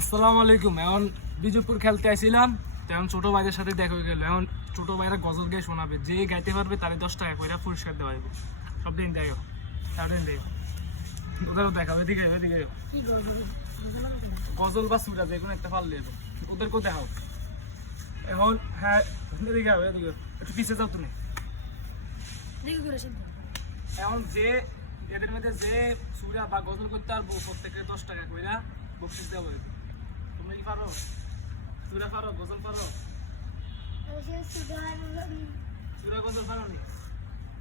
আসসালামু আলাইকুম। এখন বিজয়পুর খেলতে আসছিলাম, তেমন ছোট ভাইদের সাথে দেখা হয়ে গেল। এখন ছোট ভাইরা গজল গায়ে শোনাবে, যে গাইতে পারবে তারে 10 টাকা করে পুরস্কার দেওয়া হবে। সব দিন দেখো, সারাদিন দেখো, ওদেরও দেখাবে। এদিকে এদিকে গজল বা সুরা যে কোনো একটা পারলে ওদেরকেও দেখাও। এখন হ্যাঁ, এদিকে যাও, এদিকে একটু পিছিয়ে যাও তুমি। এখন যে এদের মধ্যে যে সুরা বা গজল করতে পারবো প্রত্যেকে 10 টাকা করে বকশিস দেওয়া হবে। তুমি কি পারো? সুরা পারো, গজল পারো? সুরা গজল পারো নি?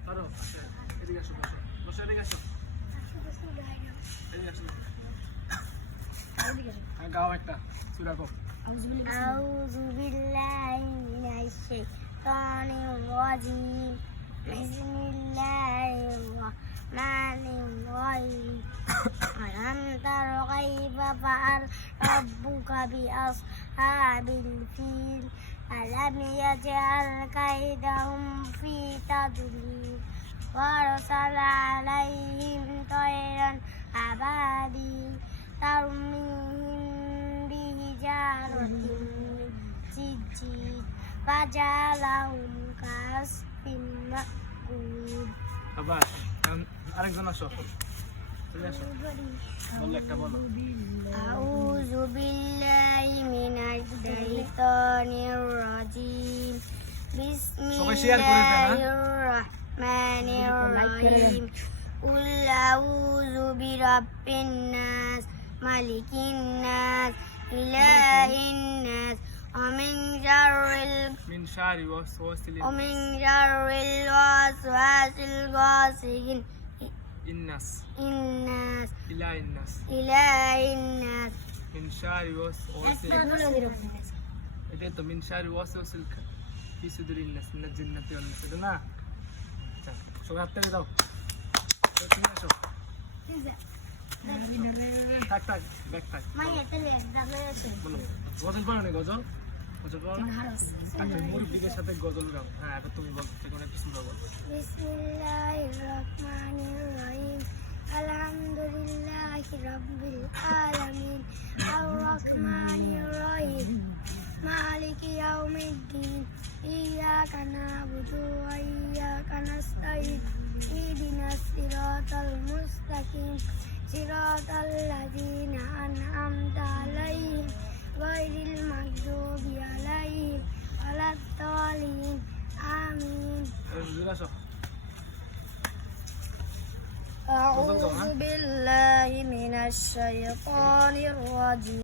পারো? আচ্ছা, এদিকে আসো, বসো বসো, এদিকে আসো, এদিকে আসো। হ্যাঁ, গাও একটা সুরা কর। أعوذ بالله من الشيطان الرجيم بسم الله الرحمن الرحيم ألم تر كيف فعل ربك بأصحاب الفيل ألم يجعل كيدهم في تضليل وأرسل عليهم طيرا أبابيل ترميهم بحجارة من سجيل فجعلهم كعصف مأكول। আবার আরেকজন আসো, চলে আসো, বলো একটা বলো। أعوذ بالله من الشيطان الرجيم بسم الله الرحمن الرحيم قل أعوذ برب الناس ملك الناس إله الناس ومن شر الوسواس القاسي الناس الناس إله الناس من شر وسواس এটা তো মিন শারি ওয়াসওয়াসিল ফি সুদুরিন নাস মিনাল জিন্নাতি ওয়ান নাস, এটা না? আচ্ছা, সবাই হাত তালি দাও। তুমি আসো, থাক থাক, ব্যাক থাক, বলো। গজল পড়ো নি? গজল গজল পড়ো না? আচ্ছা, মুরব্বিদের সাথে গজল গাও। হ্যাঁ, এটা তুমি বলো, যে কোনো একটা সূরা বলো। বিসমিল্লাহির রহমানির রহিম আলহামদুলিল্লাহি রাব্বিল আলামিন আর রহমানির রহিম মালিকি ইয়াউমিদ্দিন ইyyaka na'budu wa iyyaka nasta'in ihdinas siratal mustaqim siratal ladzina an'amta 'alaihim ghairil maghdubi 'alaihim waladdallin amin। أعوذ بالله من الشيطان الرجيم